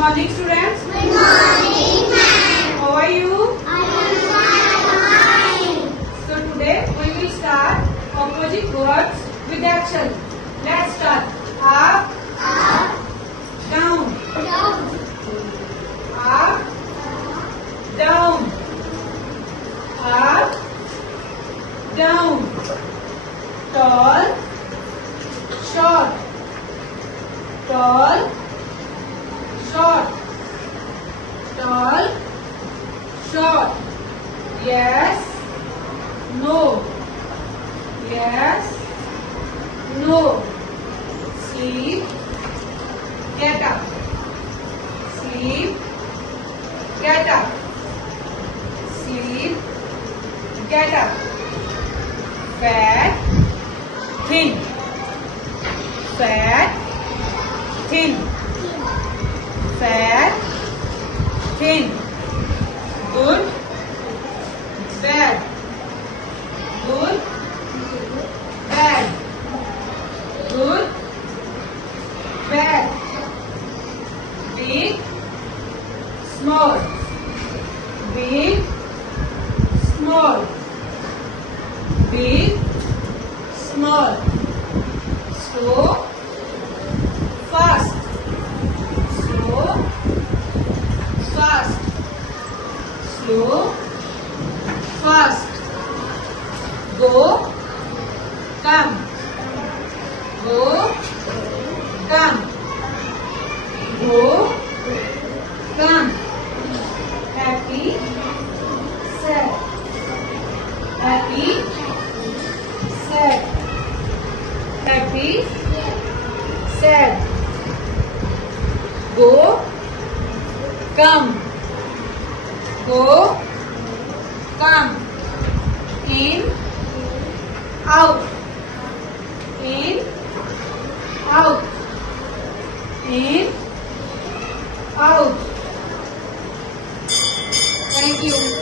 morning, students. Good morning, ma'am. How are you? I am fine. So today we will start opposite words with action. Let's start. Up, Up, down, down, up, down, up, down. Tall, short, tall, short, tall, short. Yes, no, yes, no. Sleep, get up. Sleep, get up. Sleep, get up. Fat, thin, fat, thin, fat, thin. Good, bad, good, bad, good, bad. Big, small, big, small, big, small. Slow, fast, slow, fast, slow, fast. Go, come, go, come, go, come. Happy, sad, happy, sad, happy, sad. Go, come, go, come. In, out, in, out, in, out. Thank you.